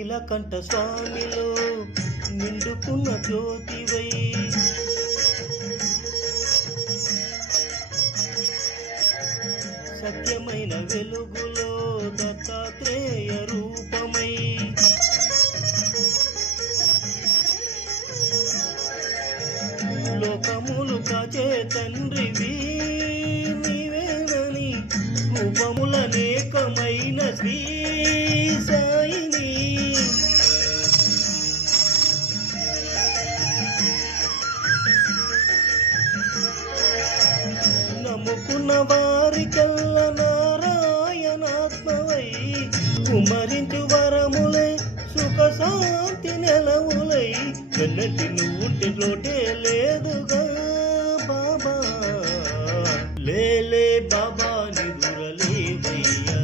నీలకంఠ స్వామిలో నిండుకున్న జ్యోతివై సత్యమైన వెలుగులో దత్తాత్రేయ రూపమై లోకములు కాచే తండ్రివి నీవేనని రూపములనేకమైన శ్రీ సాయిని నమ్ముకున్న వారికల్ల నారాయణాత్మవై కుమరించు వరములై సుఖ శాంతి నెలవులై వెన్నటి నువ్వుంటి లోటే లేదుగా బాబా లేలే బాబా నిదురలేవయ్యా